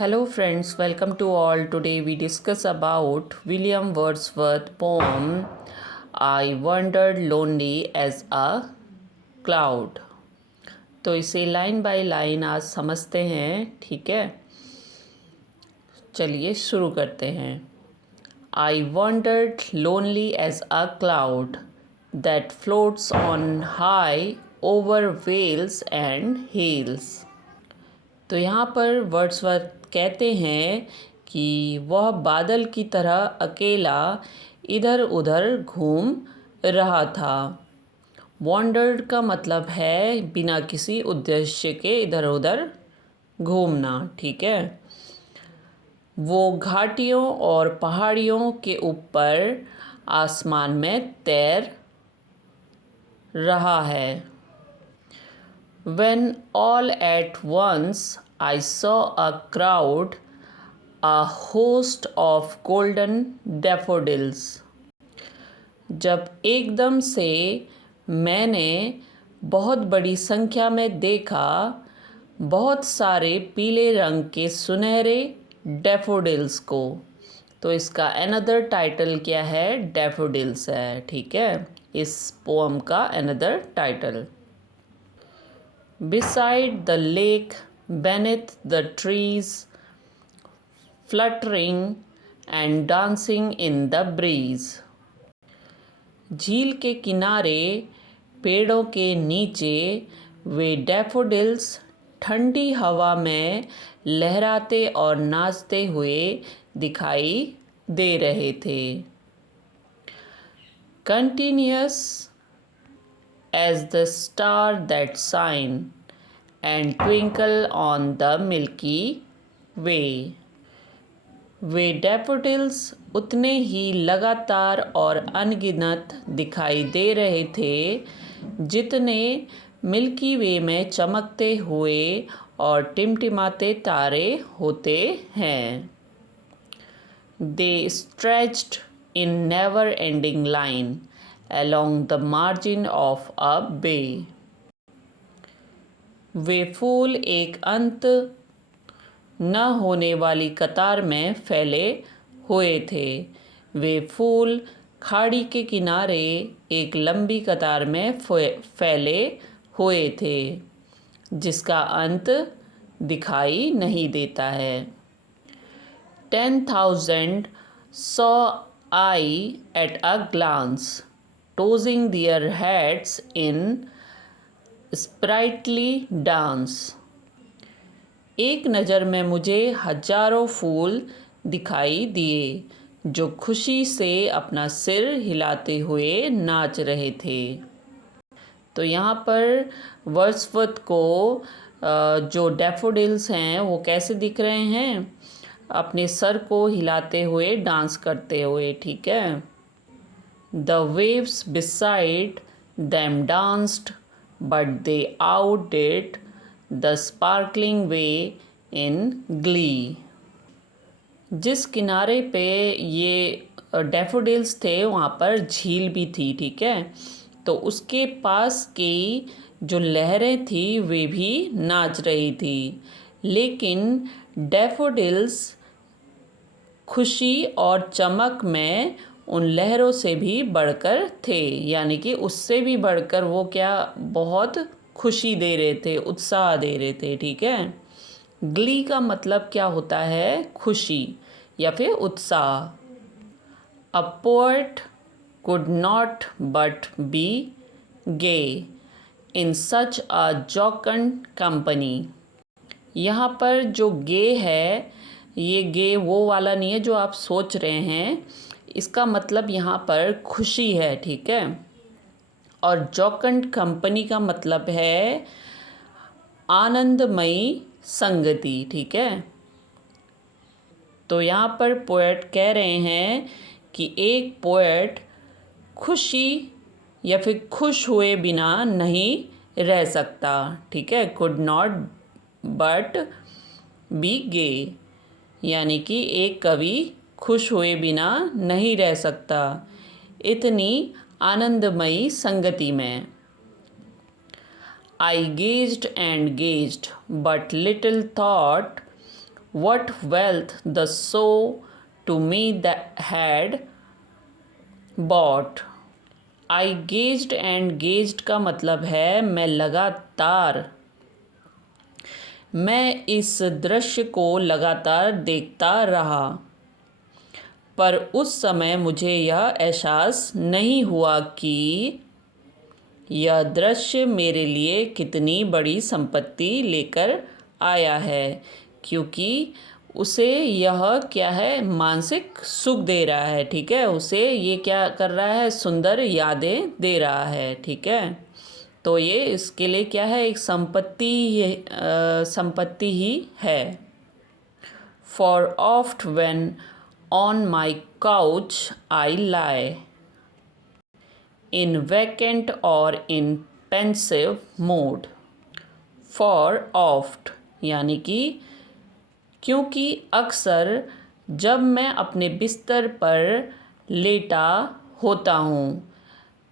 Hello friends, welcome to all. Today we discuss about William Wordsworth poem I Wandered Lonely as a Cloud। तो इसे line by line आज समझते हैं, ठीक है। चलिए शुरू करते हैं। I wandered lonely as a cloud that floats on high over vales and hills। तो यहाँ पर वर्ड्सवर्थ कहते हैं कि वह बादल की तरह अकेला इधर उधर घूम रहा था। वॉन्डर्ड का मतलब है बिना किसी उद्देश्य के इधर उधर घूमना, ठीक है। वो घाटियों और पहाड़ियों के ऊपर आसमान में तैर रहा है। When all at once I saw a crowd, a host of golden daffodils। जब एकदम से मैंने बहुत बड़ी संख्या में देखा बहुत सारे पीले रंग के सुनहरे डैफोडिल्स को। तो इसका अनदर टाइटल क्या है? डैफोडिल्स है, ठीक है, इस पोअम का another title. Beside the lake, beneath the trees, fluttering and dancing in the breeze। झील के किनारे पेड़ों के नीचे वे डैफोडिल्स ठंडी हवा में लहराते और नाचते हुए दिखाई दे रहे थे। Continuous as the star that shine and twinkle on the Milky Way। Way daffodils उतने ही लगातार और अनगिनत दिखाई दे रहे थे जितने मिल्की वे में चमकते हुए और टिमटिमाते तारे होते हैं। They stretched in never ending line along the margin of a bay। वे फूल एक अंत न होने वाली कतार में फैले हुए थे। वे फूल खाड़ी के किनारे एक लंबी कतार में फैले हुए थे जिसका अंत दिखाई नहीं देता है। 10,000 saw I at a glance, tossing their heads in sprightly dance। एक नज़र में मुझे हजारों फूल दिखाई दिए जो खुशी से अपना सिर हिलाते हुए नाच रहे थे। तो यहाँ पर वर्ड्सवर्थ को जो डैफोडिल्स हैं वो कैसे दिख रहे हैं? अपने सर को हिलाते हुए, डांस करते हुए, ठीक है। The waves beside them danced, but they outdid the sparkling way in glee। जिस किनारे पे ये डैफोडिल्स थे वहाँ पर झील भी थी, ठीक है। तो उसके पास की जो लहरें थी वे भी नाच रही थी, लेकिन डैफोडिल्स खुशी और चमक में उन लहरों से भी बढ़कर थे, यानी कि उससे भी बढ़कर वो क्या बहुत खुशी दे रहे थे, उत्साह दे रहे थे, ठीक है। ग्ली का मतलब क्या होता है? खुशी या फिर उत्साह। A poet could not but be gay in such a jocund company. यहाँ पर जो गे है, ये गे वो वाला नहीं है जो आप सोच रहे हैं। इसका मतलब यहाँ पर खुशी है, ठीक है। और जॉकंड कंपनी का मतलब है आनंदमयी संगति, ठीक है। तो यहाँ पर पोएट कह रहे हैं कि एक पोएट खुशी या फिर खुश हुए बिना नहीं रह सकता, ठीक है। Could not but be gay, यानी कि एक कवि खुश हुए बिना नहीं रह सकता इतनी आनंदमयी संगति में। I gazed and gazed, but little thought what wealth the sow to me that had bought. I gazed and gazed का मतलब है मैं लगातार, मैं इस दृश्य को लगातार देखता रहा, पर उस समय मुझे यह एहसास नहीं हुआ कि यह दृश्य मेरे लिए कितनी बड़ी संपत्ति लेकर आया है, क्योंकि उसे यह क्या है, मानसिक सुख दे रहा है। ठीक है, उसे ये क्या कर रहा है, सुंदर यादें दे रहा है। ठीक है, तो ये इसके लिए क्या है, एक संपत्ति ही है। For oft when on my couch I lie, in vacant or in pensive mood. For oft यानी कि क्योंकि अक्सर जब मैं अपने बिस्तर पर लेटा होता हूँ।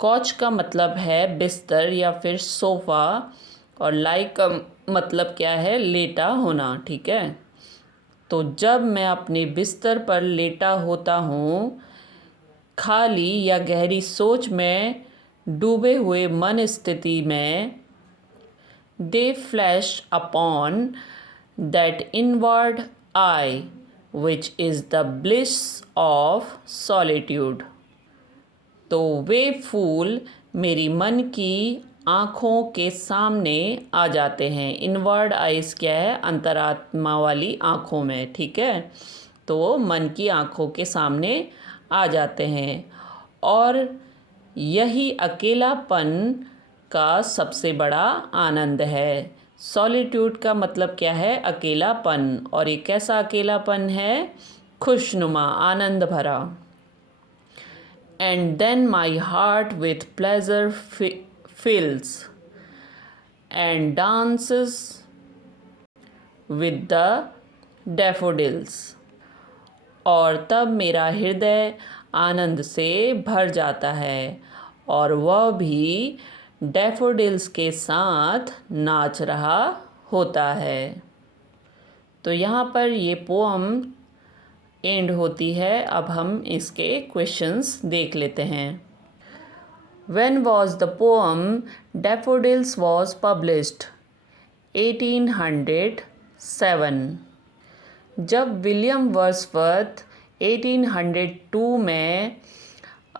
कॉच का मतलब है बिस्तर या फिर सोफ़ा, और लाई का मतलब क्या है, लेटा होना। ठीक है, तो जब मैं अपने बिस्तर पर लेटा होता हूँ, खाली या गहरी सोच में डूबे हुए मन स्थिति में, they flash upon that inward eye which is the bliss of solitude. तो वे फूल मेरी मन की आँखों के सामने आ जाते हैं। इनवर्ड आइज़ क्या है, अंतरात्मा वाली आँखों में। ठीक है, तो वो मन की आँखों के सामने आ जाते हैं, और यही अकेलापन का सबसे बड़ा आनंद है। सॉलिट्यूड का मतलब क्या है, अकेलापन, और एक कैसा अकेलापन है, खुशनुमा, आनंद भरा। And then my heart with pleasure fills and dances with the daffodils. और तब मेरा हृदय आनंद से भर जाता है, और वह भी डैफोडिल्स के साथ नाच रहा होता है। तो यहाँ पर ये पोम एंड होती है। अब हम इसके क्वेश्चंस देख लेते हैं। When was the poem Daffodils was published? 1807। जब विलियम वर्ड्सवर्थ 1802 में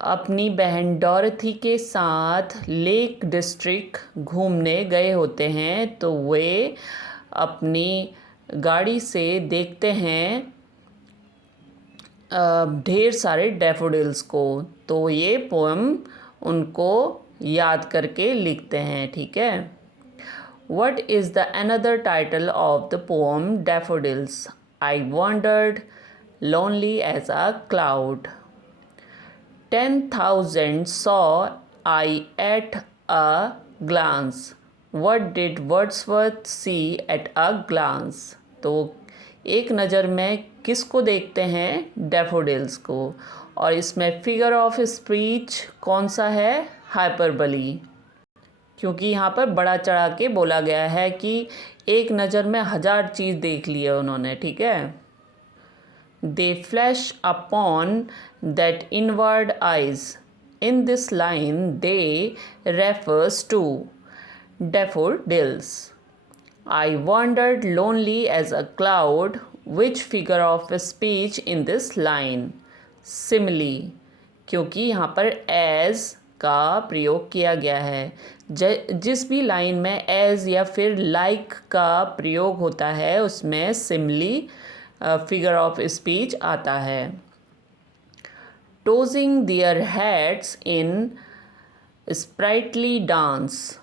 अपनी बहन डॉरथी के साथ लेक डिस्ट्रिक्ट घूमने गए होते हैं, तो वे अपनी गाड़ी से देखते हैं ढेर सारे डैफोडिल्स को, तो ये पोएम उनको याद करके लिखते हैं। ठीक है, What is the another title of the poem Daffodils? I wandered lonely as a cloud. 10,000 saw I at a glance. What did Wordsworth see at a glance? तो एक नज़र में किसको देखते हैं, डैफोडिल्स को, और इसमें फिगर ऑफ स्पीच कौन सा है, हाइपरबली, क्योंकि यहाँ पर बड़ा चढ़ा के बोला गया है कि एक नज़र में 1000 चीज़ देख ली है उन्होंने। ठीक है, they flash upon that inward eyes. In this line they refers to daffodils. I wandered lonely as a cloud. Which figure of speech in this line? Simile, क्योंकि यहाँ पर as का प्रयोग किया गया है। जिस भी लाइन में as या फिर like का प्रयोग होता है, उसमें simile figure of speech आता है। Tossing their hats in sprightly dance.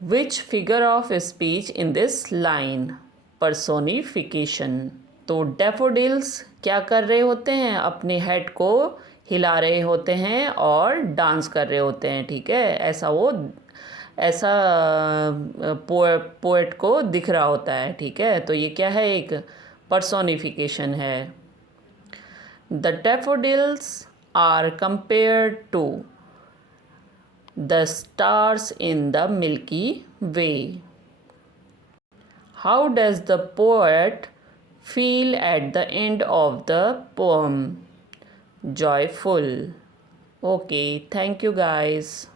Which figure of speech in this line? Personification. तो डैफोडिल्स क्या कर रहे होते हैं, अपने हेड को हिला रहे होते हैं और डांस कर रहे होते हैं। ठीक है, ऐसा पोएट को दिख रहा होता है। ठीक है, तो ये क्या है, एक पर्सोनिफिकेशन है। The daffodils are compared to the stars in the Milky Way. How does the poet feel at the end of the poem. Joyful. Okay, thank you guys.